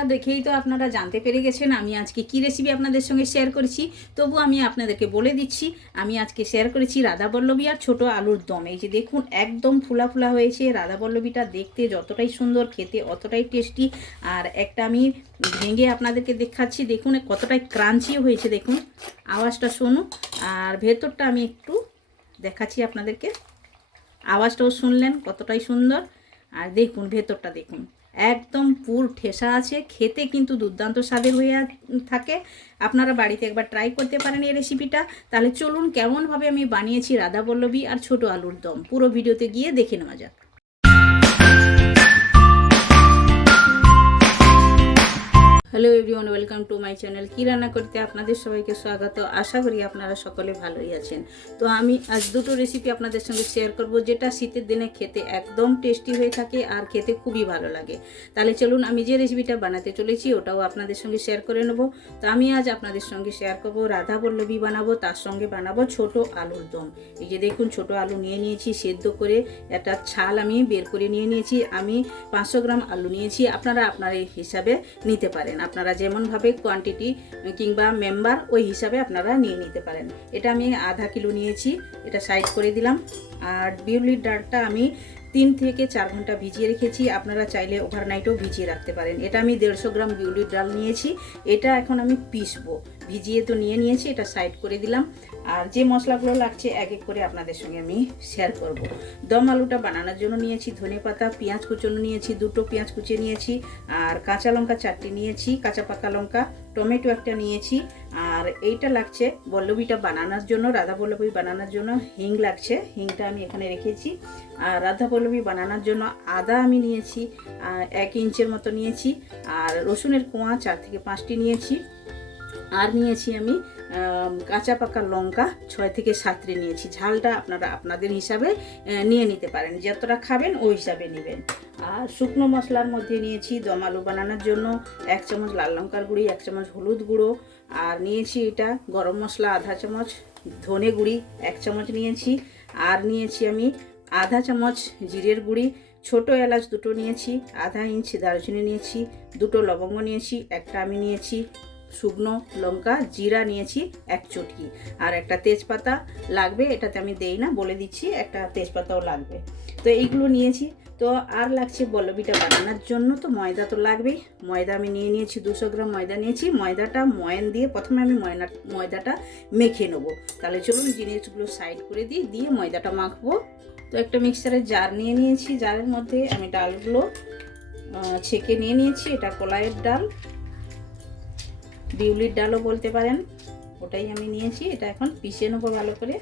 থাম্বনেলটা দেখেই তো আপনারা জানতে পেরে গেছেন আমি আজকে কি রেসিপি আপনাদের সঙ্গে শেয়ার করেছি। তবু আমি আপনাদেরকে বলে দিচ্ছি, আমি আজকে শেয়ার করেছি রাধাবল্লভী আর ছোটো আলুর দম। এই যে দেখুন একদম ফুলা ফুলা হয়েছে। রাধাবল্লভীটা দেখতে যতটাই সুন্দর, খেতে অতটাই টেস্টি। আর একটা আমি ভেঙে আপনাদেরকে দেখাচ্ছি, দেখুন কতটাই ক্রাঞ্চিও হয়েছে। দেখুন আওয়াজটা শুনুন, আর ভেতরটা আমি একটু দেখাচ্ছি আপনাদেরকে। আওয়াজটাও শুনলেন কতটাই সুন্দর। আর দেখুন ভেতরটা দেখুন একদম পুর ঠেসা আছে, খেতে কিন্তু দুর্দান্ত স্বাদের হয়ে থাকে। আপনারা বাড়িতে একবার ট্রাই করতে পারেন এই রেসিপিটা। তাহলে চলুন কেমনভাবে আমি বানিয়েছি রাধাবল্লভী আর ছোটো আলুর দম, পুরো ভিডিওতে গিয়ে দেখে নেওয়া যাক। Hello everyone, welcome to my channel. কি রান্না করতে আপনাদের সবাইকে স্বাগত। আশা করি আপনারা সকলে ভালোই আছেন। তো আমি আজ দুটো রেসিপি আপনাদের সঙ্গে শেয়ার করব, যেটা শীতের দিনে খেতে একদম টেস্টি হয়ে থাকে আর খেতে খুবই ভালো লাগে। তাহলে চলুন আমি যে রেসিপিটা বানাতে চলেছি ওটাও আপনাদের সঙ্গে শেয়ার করে নেব। তো আমি আজ আপনাদের সঙ্গে শেয়ার করব রাধাবল্লভী বানাবো, তার সঙ্গে বানাবো ছোট আলুর দম। এই যে দেখুন ছোট আলু নিয়ে নিয়েছি, সেদ্ধ করে একটা ছাল আমি বের করে নিয়ে নিয়েছি। আমি 500 গ্রাম আলু নিয়েছি, আপনারা আপনার এই হিসাবে নিতে পারেন। আপনারা যেমনভাবে কোয়ান্টিটি কিংবা মেম্বার ওই হিসাবে আপনারা নিয়ে নিতে পারেন। এটা আমি আধা কিলো নিয়েছি, এটা সাইড করে দিলাম। আর বিউলির ডালটা আমি 3 থেকে 4 ঘন্টা ভিজিয়ে রেখেছি, আপনারা চাইলে ওভারনাইটও ভিজিয়ে রাখতে পারেন। এটা আমি 150 গ্রাম বিউলির ডাল নিয়েছি, এটা এখন আমি পিসবো। ভিজিয়ে তো নিয়ে নিয়েছি, এটা সাইড করে দিলাম। আর যে মশলাগুলো লাগছে এক এক করে আপনাদের সঙ্গে আমি শেয়ার করব। দম আলুটা বানানোর জন্য নিয়েছি ধনেপাতা, পেঁয়াজ কুচনো নিয়েছি, 2টো পেঁয়াজ কুচিয়ে নিয়েছি, আর কাঁচা লঙ্কা 4টি নিয়েছি, কাঁচা পাকা লঙ্কা, টমেটো একটা নিয়েছি। আর এইটা লাগছে বল্লভীটা বানানোর জন্য, রাধাবল্লভী বানানোর জন্য হিং লাগছে, হিংটা আমি এখানে রেখেছি। আর রাধাবল্লভী বানানোর জন্য আদা আমি নিয়েছি 1 ইঞ্চের মতো নিয়েছি। আর রসুনের কোয়া 4 থেকে 5টি নিয়েছি। আর নিয়েছি আমি কাঁচা পাকা লঙ্কা 6 থেকে 7টি নিয়েছি। ঝালটা আপনারা আপনাদের হিসাবে নিয়ে নিতে পারেন, যতটা খাবেন ওই হিসাবে নেবেন। আর শুকনো মশলার মধ্যে নিয়েছি দম আলু বানানোর জন্য 1 চামচ লাল লঙ্কার গুঁড়ি, 1 চামচ হলুদ গুঁড়ো, আর নিয়েছি এটা গরম মশলা আধা চামচ, ধনে গুঁড়ি 1 চামচ নিয়েছি। আর নিয়েছি আমি আধা চামচ জিরের গুঁড়ি, ছোটো এলাচ 2টো নিয়েছি, আধা ইঞ্চ দারচিনি নিয়েছি, 2টো লবঙ্গ নিয়েছি, একটা আমি নিয়েছি শুকনো লঙ্কা, জিরা নিয়েছি 1 চটকি, আর একটা তেজপাতা লাগবে। এটাতে আমি দেই না, বলে দিচ্ছি, একটা তেজপাতাও লাগবে। তো এইগুলো নিয়েছি। তো আর লাগছে বল্লভীটা বানানোর জন্য তো ময়দা তো লাগবেই। ময়দা আমি নিয়ে নিয়েছি 200 গ্রাম ময়দা নিয়েছি। ময়দাটা ময়ান দিয়ে প্রথমে আমি ময়দাটা মেখে নেবো। তাহলে চলুন জিনিসগুলো সাইড করে দিয়ে ময়দাটা মাখবো। তো একটা মিক্সারের জার নিয়ে নিয়েছি, জারের মধ্যে আমি ডালগুলো ছেঁকে নিয়ে নিয়েছি। এটা কলাইয়ের ডাল, বিউলির ডালও বলতে পারেন, ওটাই আমি নিয়েছি। এটা এখন পিষে নেবো ভালো করে,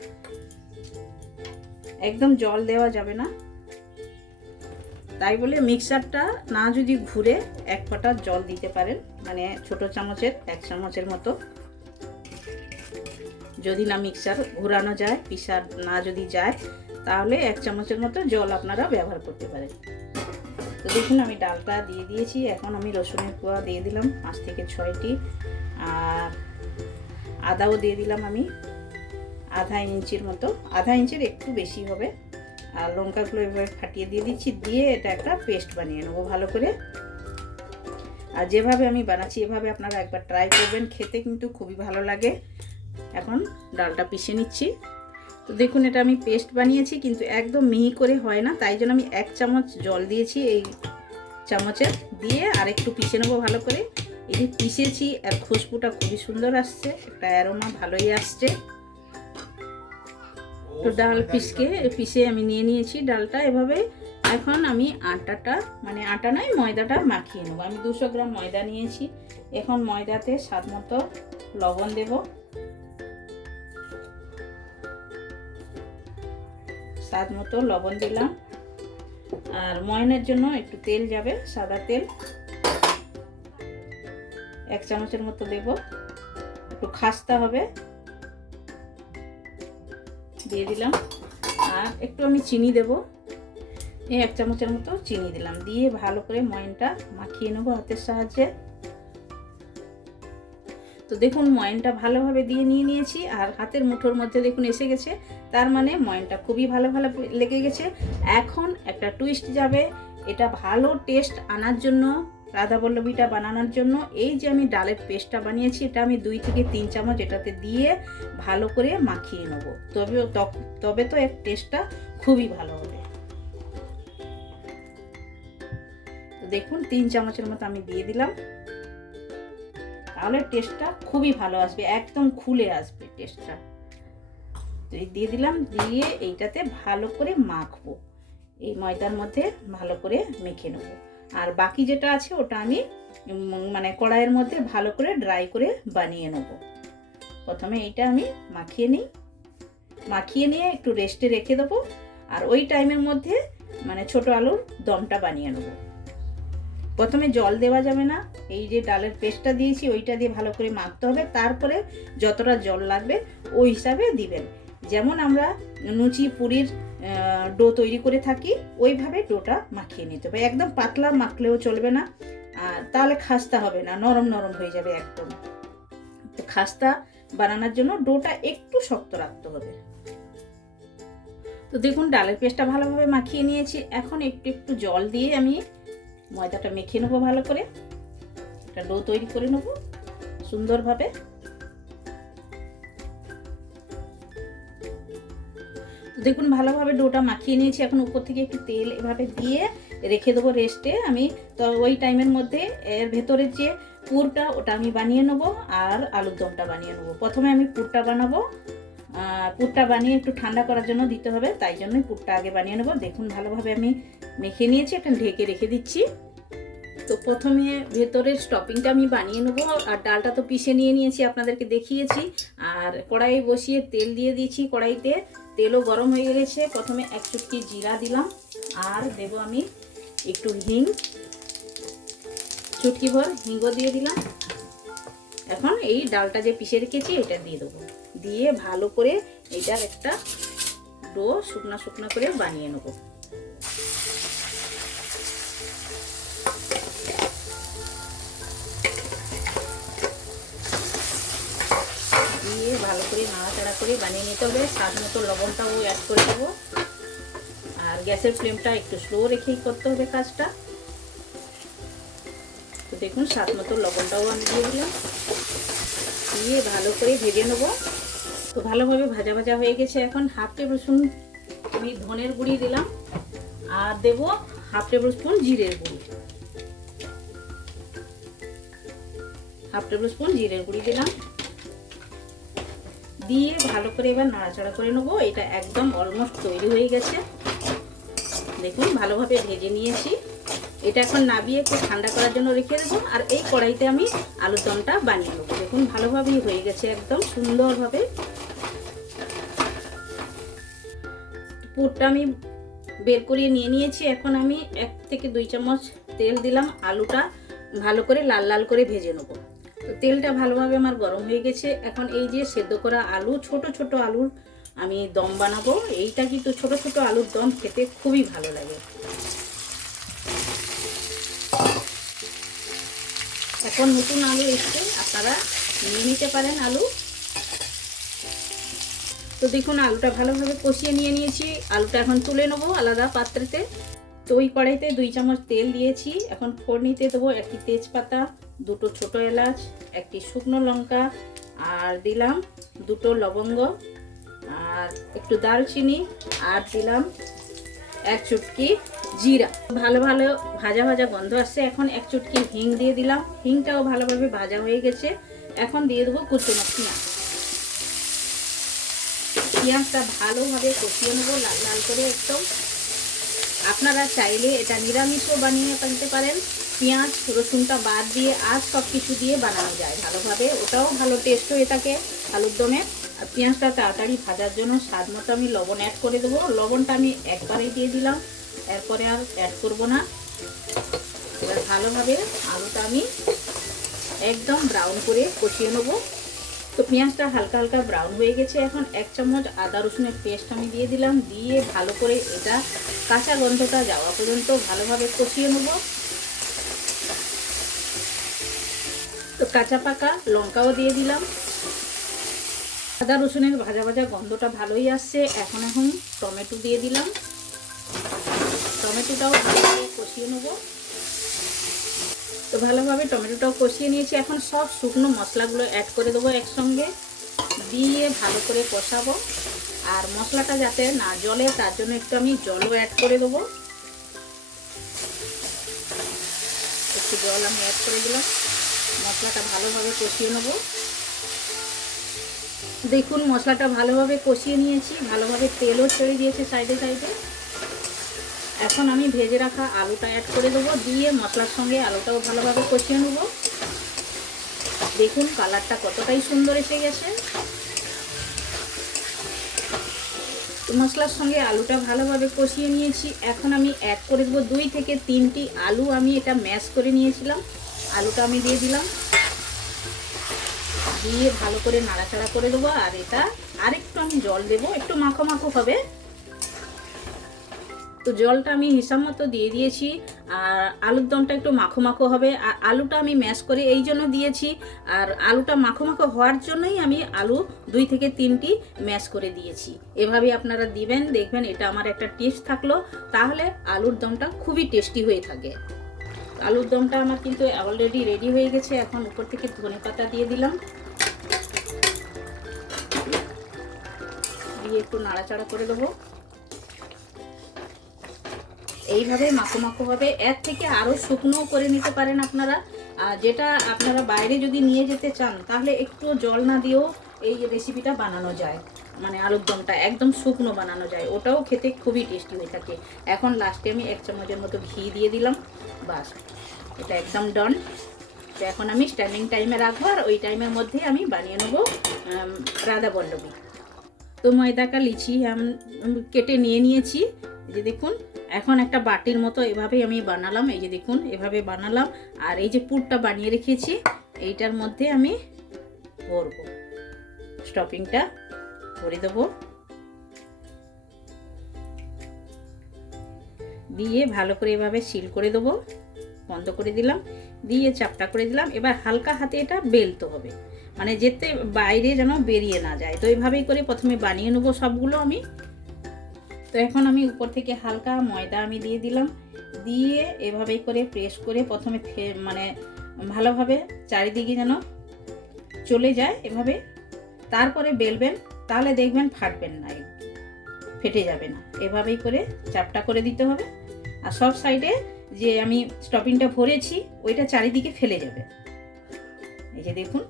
একদম জল দেওয়া যাবে না। তাই বলে মিক্সারটা না যদি ঘুরে 1 ফোঁটা জল দিতে পারেন, মানে ছোট চামচের 1 চামচের মতো। যদি না মিক্সার ঘোরানো যায়, পিষা না যদি যায়, তাহলে 1 চামচের মতো জল আপনারা ব্যবহার করতে পারেন। তো দেখুন আমি ডালটা দিয়ে দিয়েছি। এখন আমি রসুনের কোয়া দিয়ে দিলাম 5 থেকে 6টি, আর আদাও দিয়ে দিলাম আমি আধা ইঞ্চির মতো, আধা ইঞ্চির একটু বেশি হবে। আর লঙ্কাগুলো এভাবে ফাটিয়ে দিয়ে দিচ্ছি, দিয়ে এটা একটা পেস্ট বানিয়ে নেবো ভালো করে। আর যেভাবে আমি বানাচ্ছি এভাবে আপনারা একবার ট্রাই করবেন, খেতে কিন্তু খুবই ভালো লাগে। এখন ডালটা পিষে নিচ্ছি। তো দেখুন এটা আমি পেস্ট বানিয়েছি, কিন্তু একদম মিহি করে হয় না, তাই জন্য আমি 1 চামচ জল দিয়েছি এই চামচের, দিয়ে আর একটু পিষে নেবো ভালো করে। এই যে পিষেছি, আর খুশবুটা খুবই সুন্দর আসছে, একটা অ্যারোমা ভালোই আসছে। তো ডাল পিষে আমি নিয়ে নিয়েছি ডালটা এভাবে। এখন আমি আটাটা, মানে আটা নয় ময়দাটা মাখিয়ে নেবো। আমি 200 গ্রাম ময়দা নিয়েছি। এখন ময়দাতে স্বাদ মতো লবণ দেব, স্বাদ মতো লবণ দিলাম। আর ময়নের জন্য একটু তেল যাবে, সাদা তেল 1 চামচের মতো দেব, একটু খাস্তা হবে, দিয়ে দিলাম। আর একটু আমি চিনি দেব, এই 1 চামচের মতো চিনি দিলাম, দিয়ে ভালো করে ময়নটা মাখিয়ে নেবো হাতের সাহায্যে। তো দেখুন ময়নটা ভালোভাবে দিয়ে নিয়েছি, আর হাতের মুঠোর মধ্যে দেখুন এসে গেছে, তার মানে ময়নটা খুবই ভালো লেগে গেছে। এখন একটা টুইস্ট যাবে, এটা ভালো টেস্ট আনার জন্য রাধাবল্লভীটা বানানোর জন্য এই যে আমি ডালের পেস্টটা বানিয়েছি, এটা আমি 2 থেকে 3 চামচ এটাতে দিয়ে ভালো করে মাখিয়ে নেব, তবে তো এর টেস্টটা খুবই ভালো হবে। তো দেখুন 3 চামচের মতো আমি দিয়ে দিলাম, তাহলে টেস্টটা খুবই ভালো আসবে, একদম খুলে আসবে টেস্টটা। তো এই দিয়ে দিলাম, দিয়ে এইটাতে ভালো করে মাখবো, এই ময়দার মধ্যে ভালো করে মেখে নেবো। আর বাকি যেটা আছে ওটা আমি মানে কড়াইয়ের মধ্যে ভালো করে ড্রাই করে বানিয়ে নেব। প্রথমে এইটা আমি মাখিয়ে নিয়ে একটু রেস্টে রেখে দেবো, আর ওই টাইমের মধ্যে মানে ছোট আলুর দমটা বানিয়ে নেব। প্রথমে জল দেওয়া যাবে না, এই যে ডালের পেস্টটা দিয়েছি ওইটা দিয়ে ভালো করে মাখতে হবে, তারপরে যতটা জল লাগবে ওই হিসাবে দিবেন। যেমন আমরা লুচি পুরির ডো তৈরি করে থাকি ওইভাবে ডোটা মাখিয়ে নিতে হবে, একদম পাতলা মাখলেও চলবে না, তাহলে খাস্তা হবে না, নরম নরম হয়ে যাবে একদম। তো খাস্তা বানানোর জন্য ডোটা একটু শক্ত রাখতে হবে। তো দেখুন ডালের পেস্টটা ভালোভাবে মাখিয়ে নিয়েছি, এখন একটু জল দিয়ে আমি ময়দাটা মেখে নেবো, ভালো করে একটা ডো তৈরি করে নেবো সুন্দরভাবে। দেখুন ভালোভাবে ডোটা মাখিয়ে নিয়েছি, এখন উপর থেকে একটু তেল এভাবে দিয়ে রেখে দেবো রেস্টে আমি। তো ওই টাইমের মধ্যে এর ভেতরের যে পুরটা ওটা আমি বানিয়ে নেবো, আর আলুর দমটা বানিয়ে নেবো। প্রথমে আমি পুরটা বানাবো, পুরটা বানিয়ে একটু ঠান্ডা করার জন্য দিতে হবে, তাই জন্যই পুরটা আগে বানিয়ে নেবো। দেখুন ভালোভাবে আমি মেখে নিয়েছি, এখন ঢেকে রেখে দিচ্ছি। তো প্রথমে ভেতরের স্টফিংটা আমি বানিয়ে নেবো, আর ডালটা তো পিষে নিয়েছি আপনাদেরকে দেখিয়েছি। আর কড়াই বসিয়ে তেল দিয়ে দিয়েছি, কড়াইতে তেলও গরম হয়ে গেছে। প্রথমে 1 চুটকি জিরা দিলাম, আর দেবো আমি একটু হিং, চুটকি ভর হিংও দিয়ে দিলাম। এখন এই ডালটা যে পিষে রেখেছি এটা দিয়ে দেবো, দিয়ে ভালো করে এটার একটা ডো শুকনা করে বানিয়ে নেবো। দিয়ে ভালো করে নাড়াচাড়া করে বানিয়ে নিতে হবে। স্বাদ মতো লবণটাও অ্যাড করে দেবো, আর গ্যাসের ফ্লেমটা একটু স্লো রেখেই করতে হবে কাজটা। তো দেখুন স্বাদ মতো লবণটাও আমি দিয়ে দিলাম, দিয়ে ভালো করে ভেজে নেবো। তো ভালোভাবে ভাজা হয়ে গেছে। এখন 1/2 টেবিল স্পুন আমি ধনের গুঁড়ি দিলাম, আর দেবো 1/2 টেবিল স্পুন জিরের গুঁড়ি, 1/2 টেবিল স্পুন জিরের গুঁড়ি দিলাম, দিয়ে ভালো করে এবার নাড়াচাড়া করে নেবো। এটা একদম অলমোস্ট তৈরি হয়ে গেছে, দেখুন ভালোভাবে ভেজে নিয়েছি। এটা এখন নাবিয়ে একটু ঠান্ডা করার জন্য রেখে দেবো, আর এই কড়াইতে আমি আলুর দমটা বানিয়ে নেবো। দেখুন ভালোভাবেই হয়ে গেছে, একদম সুন্দরভাবে। পুরটা আমি বের করিয়ে নিয়েছি। এখন আমি 1 থেকে 2 চামচ তেল দিলাম, আলুটা ভালো করে লাল করে ভেজে নেবো। তো তেলটা ভালোভাবে আমার গরম হয়ে গেছে। এখন এই যে সেদ্ধ করা আলু, ছোট আলুর আমি দম বানাবো। এইটা কিন্তু ছোট আলুর দম খেতে খুবই ভালো লাগে। এখন নতুন আলু এসছে, আপনারা নিয়ে নিতে পারেন আলু। তো দেখুন আলুটা ভালোভাবে কষিয়ে নিয়েছি, আলুটা এখন তুলে নেবো আলাদা পাত্রেতে। তো ওই কড়াইতে 2 চামচ তেল দিয়েছি। এখন ফোড়নিতে দেবো 1টি তেজপাতা, 2টো ছোট এলাচ, 1টি শুকনো লঙ্কা, আর দিলাম 2টো লবঙ্গ, আর একটু দারচিনি, আর দিলাম 1 চুটকি জিরা। ভালো ভাজা গন্ধ আসছে। এখন 1 চুটকি হিং দিয়ে দিলাম, হিংটাও ভালোভাবে ভাজা হয়ে গেছে। এখন দিয়ে দেবো কুচনো পেঁয়াজটা ভালোভাবে কষিয়ে নেবো লাল করে একদম। আপনারা চাইলে এটা নিরামিষও বানিয়ে ফেলতে পারেন, পেঁয়াজ রসুনটা বাদ দিয়ে আর সব কিছু দিয়ে বানানো যায় ভালোভাবে, ওটাও ভালো টেস্ট হয়ে থাকে আলুর দমে। আর পেঁয়াজটা তাড়াতাড়ি ভাজার জন্য স্বাদ মতো আমি লবণ অ্যাড করে দেবো। লবণটা আমি একবারেই দিয়ে দিলাম, এরপরে আর অ্যাড করব না। এবার ভালোভাবে আলুটা আমি একদম ব্রাউন করে কষিয়ে নেবো। তো পেঁয়াজটা হালকা ব্রাউন হয়ে গেছে। এখন 1 চামচ আদা রসুনের পেস্ট আমি দিয়ে দিলাম, দিয়ে ভালো করে এটা কাঁচা গন্ধটা যাওয়া পর্যন্ত ভালোভাবে কষিয়ে নেব। তো কাঁচা পাকা লঙ্কাও দিয়ে দিলাম। আদা রসুনের ভাজা গন্ধটা ভালোই আসছে। এখন টমেটো দিয়ে দিলাম, টমেটোটাও ভালোভাবে কষিয়ে নেব। তো ভালোভাবে টমেটোটাও কষিয়ে নিয়েছি। এখন সব শুকনো মশলাগুলো অ্যাড করে দেবো একসঙ্গে, দিয়ে ভালো করে কষাবো। আর মশলাটা যাতে না জলে তার জন্য একটু আমি জলও অ্যাড করে দেবো। একটু জল আমি অ্যাড করে দিলাম, মশলাটা ভালোভাবে কষিয়ে নেবো। দেখুন মশলাটা ভালোভাবে কষিয়ে নিয়েছি, ভালোভাবে তেলও ছেড়ে দিয়েছে সাইডে সাইডে। এখন আমি ভেজে রাখা আলুটা অ্যাড করে দেবো, দিয়ে মশলার সঙ্গে আলুটাও ভালোভাবে কষিয়ে নেবো। দেখুন কালারটা কতটাই সুন্দর এসে গেছে। মশলার সঙ্গে আলুটা ভালোভাবে কষিয়ে নিয়েছি। এখন আমি অ্যাড করে দেবো 2 থেকে 3টি আলু, আমি এটা ম্যাশ করে নিয়েছিলাম। আলুটা আমি দিয়ে দিলাম, দিয়ে ভালো করে নাড়াচাড়া করে দেবো। আর এটা আরেকটু আমি জল দেবো, একটু মাখো মাখো হবে। তো জলটা আমি হিসাব মতো দিয়ে দিয়েছি। আর আলুর দমটা একটু মাখো মাখো হবে। আর আলুটা আমি ম্যাশ করে এই জন্য দিয়েছি, আর আলুটা মাখো মাখো হওয়ার জন্যই আমি আলু 2 থেকে 3টি ম্যাশ করে দিয়েছি। এভাবে আপনারা দিবেন, দেখবেন এটা আমার একটা টিপস থাকলো, তাহলে আলুর দমটা খুবই টেস্টি হয়ে থাকে। আলুর দমটা আমার কিন্তু অলরেডি রেডি হয়ে গেছে। এখন উপর থেকে ধনেপাতা দিয়ে দিলাম, দিয়ে একটু নাড়াচাড়া করে দেবো। এইভাবে মাখো মাখো হবে। এর থেকে আরও শুকনো করে নিতে পারেন আপনারা। যেটা আপনারা বাইরে যদি নিয়ে যেতে চান তাহলে একটু জল না দিয়েও এই রেসিপিটা বানানো যায়, মানে আলুর দমটা একদম শুকনো বানানো যায়, ওটাও খেতে খুবই টেস্টি হয়ে থাকে। এখন লাস্টে আমি 1 চামচের মতো ঘি দিয়ে দিলাম, বাস এটা একদম ডান। তো এখন আমি স্ট্যান্ডিং টাইমে রাখবো, আর ওই টাইমের মধ্যেই আমি বানিয়ে নেবো রাধা বল্লভী। তো ময়দাটা লিচি কেটে নিয়ে নিয়েছি, এই যে দেখুন। এখন একটা বাটির মতো এভাবেই আমি বানালাম, এই যে দেখুন এভাবে বানালাম। আর এই যে পুরটা বানিয়ে রেখেছি এইটার মধ্যে আমি ভরবো, স্টফিংটা ভরে দেবো, দিয়ে ভালো করে এভাবে সিল করে দেবো, বন্ধ করে দিলাম, দিয়ে চাপটা করে দিলাম। এবার হালকা হাতে এটা বেলতে হবে, মানে যেতে বাইরে যেন বেরিয়ে না যায়। তো এইভাবেই করে প্রথমে বানিয়ে নেবো সবগুলো আমি। তো এখন আমি উপর থেকে হালকা ময়দা আমি দিয়ে দিলাম, দিয়ে এভাবেই করে প্রেস করে প্রথমে মানে ভালোভাবে চারিদিকে যেন চলে যায় এভাবে, তারপরে বেলবেন, তাহলে দেখবেন ফাটবেন না, ফেটে যাবে না। এভাবেই করে চাপটা করে দিতে হবে। আর সব সাইডে যে আমি স্টফিংটা ভরেছি ওইটা চারিদিকে ফেলে যাবে, এই যে দেখুন।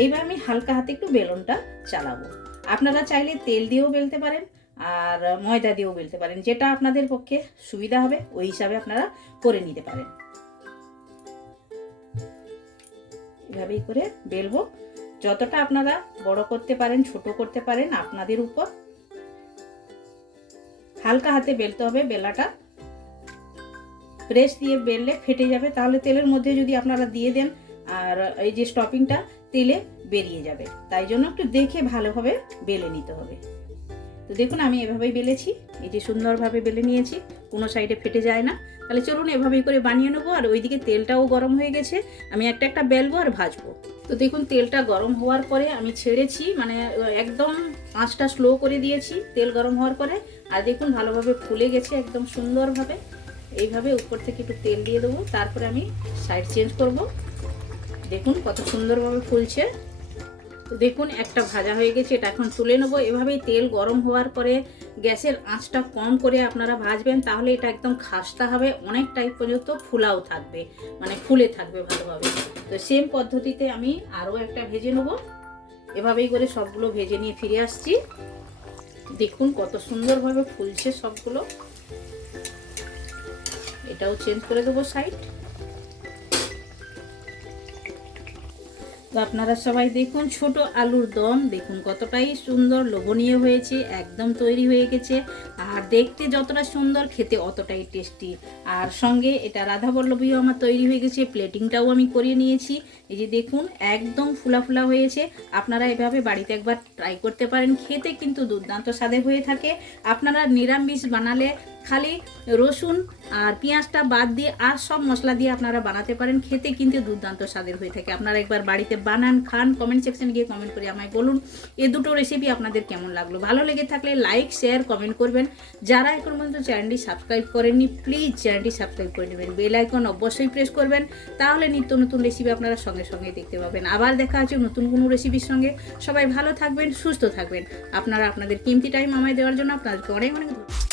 এইবার আমি হালকা হাতে একটু বেলনটা চালাবো। আপনারা চাইলে তেল দিয়েও বেলতে পারেন আর ময়দা দিয়েও বেলতে পারেন, যেটা আপনাদের পক্ষে সুবিধা হবে ওই হিসাবে আপনারা করে নিতে পারেন। এভাবেই করে বেলবো। যতটা আপনারা বড় করতে পারেন ছোট করতে পারেন আপনাদের উপর। হালকা হাতে বেলতে হবে, বেলাটা প্রেস দিয়ে বেললে ফেটে যাবে, তাহলে তেলের মধ্যে যদি আপনারা দিয়ে দেন আর এই যে স্টফিংটা তেলে বেরিয়ে যাবে। তাই জন্য একটু দেখে ভালোভাবে বেলে নিতে হবে। তো দেখুন আমি এভাবেই বেলেছি, এই যে সুন্দরভাবে বেলে নিয়েছি, কোনো সাইডে ফেটে যায় না। তাহলে চলুন এভাবেই করে বানিয়ে নেবো। আর ওইদিকে তেলটাও গরম হয়ে গেছে, আমি একটা একটা বেলবো আর ভাজবো। তো দেখুন তেলটা গরম হওয়ার পরে আমি ছেড়েছি, মানে একদম আঁচটা স্লো করে দিয়েছি তেল গরম হওয়ার পরে। আর দেখুন ভালোভাবে ফুলে গেছে একদম সুন্দরভাবে। এইভাবে উপর থেকে একটু তেল দিয়ে দেবো, তারপরে আমি সাইড চেঞ্জ করব। দেখুন কত সুন্দরভাবে ফুলছে। তো দেখুন একটা ভাজা হয়ে গেছে, এটা এখন তুলে নেবো। এভাবেই তেল গরম হওয়ার পরে গ্যাসের আঁচটা কম করে আপনারা ভাজবেন, তাহলে এটা একদম খাস্তা হবে, অনেক টাইম পর্যন্ত ফুলাও থাকবে, মানে ফুলে থাকবে ভালোভাবে। তো সেম পদ্ধতিতে আমি আরও একটা ভেজে নেবো। এভাবেই করে সবগুলো ভেজে নিয়ে ফিরে আসছি। দেখুন কত সুন্দরভাবে ফুলছে সবগুলো। এটাও চেঞ্জ করে দেবো সাইড। তো আপনারা সবাই দেখুন ছোট আলুর দম দেখুন কতটাই সুন্দর লোভনীয় হয়েছে, একদম তৈরি হয়ে গেছে। আর দেখতে যতটা সুন্দর খেতে অতটাই টেস্টি। আর সঙ্গে এটা রাধা বল্লভীও আমার তৈরি হয়ে গেছে, প্লেটিংটাও আমি করিয়ে নিয়েছি। এই যে দেখুন একদম ফুলা ফুলা হয়েছে। আপনারা এভাবে বাড়িতে একবার ট্রাই করতে পারেন, খেতে কিন্তু দুর্দান্ত স্বাদের হয়ে থাকে। আপনারা নিরামিষ বানালে খালি রসুন আর পেঁয়াজটা বাদ দিয়ে আর সব মশলা দিয়ে আপনারা বানাতে পারেন, খেতে কিন্তু দুর্দান্ত স্বাদের হয়ে থাকে। আপনারা একবার বাড়িতে বানান, খান, কমেন্ট সেকশন গিয়ে কমেন্ট করে আমায় বলুন এই দুটো রেসিপি আপনাদের কেমন লাগলো। ভালো লেগে থাকলে লাইক, শেয়ার, কমেন্ট করবেন। যারা এখন পর্যন্ত চ্যানেলটি সাবস্ক্রাইব করেননি প্লিজ চ্যানেলটি সাবস্ক্রাইব করে নেবেন, বেল আইকন অবশ্যই প্রেস করবেন, তাহলে নিত্য নতুন রেসিপি আপনারা সঙ্গে সঙ্গে দেখতে পাবেন। আবার দেখা আছে নতুন কোনো রেসিপির সঙ্গে। সবাই ভালো থাকবেন, সুস্থ থাকবেন। আপনারা আপনাদের কিমতি টাইম আমায় দেওয়ার জন্য আপনাদেরকে অনেক অনেক ধন্যবাদ।